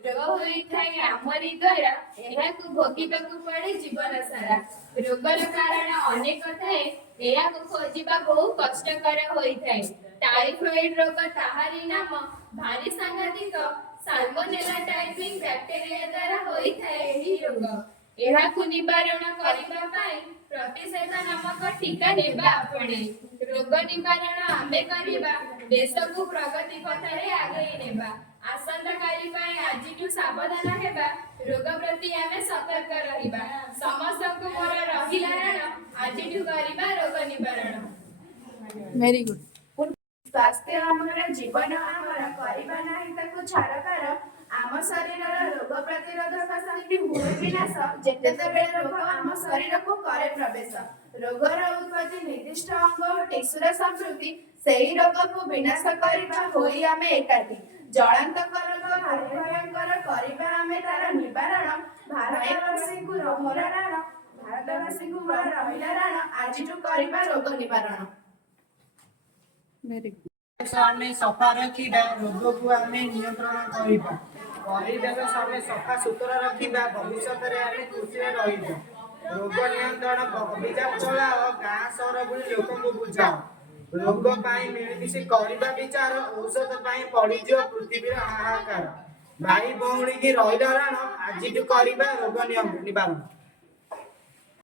ରୋଗ ହୋଇଥାଏ ଆମରି ଦ୍ୱାରା ଏହାକୁ ଭୋଗିବାକୁ ପଡ଼େ ଜୀବନ ସାରା। ରୋଗର କାରଣ ଅନେକ ଥାଏ, ଏହାକୁ ଖୋଜିବା ବହୁ କଷ୍ଟକର ହୋଇଥାଏ। ଟାଇଫଏଡ୍ ରୋଗ ତାହାରି ନାମ, ଭାରି ସାଂଘାତିକ। ସାଲମୋନେଲା ଟାଇପିଂ ବ୍ୟାକ୍ଟେରିଆ ଦ୍ୱାରା ହୋଇଥାଏ ଏହି ରୋଗ। ଏହାକୁ ନିବାରଣ କରିବା ପାଇଁ ପ୍ରତିଷେଧ ନାମକ ଟୀକା ନେବା ଆପଣେ। ରୋଗ ନିବାରଣ ଆମେ କରିବା, ଦେଶକୁ ପ୍ରଗତି ପଥରେ ଆଗେଇ ନେବା। ଆସନ୍ତାକାଲି ପାଇଁ ଆଜିଠୁ ସାବଧାନ ହେବା, ରୋଗ ପ୍ରତି ଆମେ ସତର୍କ ରହିବା। ସମସ୍ତଙ୍କୁ ମୋର ରହିଲା ରାଣ, ଆଜିଠୁ କରିବା ରୋଗ ନିବାରଣ। Very good. ସ୍ୱାସ୍ଥ୍ୟ ଆମର, ଜୀବନ ଆମର, କରିବା ନାହିଁ ତାକୁ ଛାରକାର। ଆମ ଶରୀରର ରୋଗ ପ୍ରତିରୋଧକ ଶକ୍ତି ହୁଏ ବିନାଶ, ଯେତେବେଳେ ରୋଗ ଆମ ଶରୀରକୁ କରେ ପ୍ରବେଶ। ରୋଗର ଉତ୍ପତ୍ତି, ନିର୍ଦ୍ଦିଷ୍ଟ ଅଙ୍ଗ ଓ ଟିସୁର ସମ୍ପୃକ୍ତି, ସେହି ରୋଗକୁ ବିନାଶ କରିବା ହୋଇ ଆମେ ଏକାଠି। ଜଳାନ୍ତକ ରୋଗ ଭାରି ଭୟଙ୍କର, କରିବା ଆମେ ତାର ନିବାରଣ। ଭାରତବାସୀଙ୍କୁ ରହିଲା ରାଣ, ଭାରତବାସୀଙ୍କୁ ମୋର ରହିଲା ରାଣ, ଆଜିଠୁ କରିବା ରୋଗ ନିବାରଣ। Very good. ଆମେ ସଫା ରଖିବା, ରୋଗକୁ ଆମେ ନିୟନ୍ତ୍ରଣ କରିବା। ପରିବେଶ ଆମେ ସଫା ସୁତୁରା ରଖିବା, ଭବିଷ୍ୟତରେ ଆମେ ଖୁସିରେ ରହିବା। ରୋଗ ନିୟନ୍ତ୍ରଣ ଅଭିଯାନ ଚଳାଅ, ଗାଁ ସହର ବୁଲି ଲୋକଙ୍କୁ ବୁଝାଅ। ରୋଗ ପାଇଁ ମିଳିମିଶି କରିବା ବିଚାର, ଔଷଧ ପାଇଁ ପଡ଼ିଯିବ ପୃଥିବୀର ହାହାକାର। ଭାଇ ଭଉଣୀ କି ରହିଲା ରାଣ, ଆଜିଠୁ କରିବା ରୋଗ ନିବାରଣ।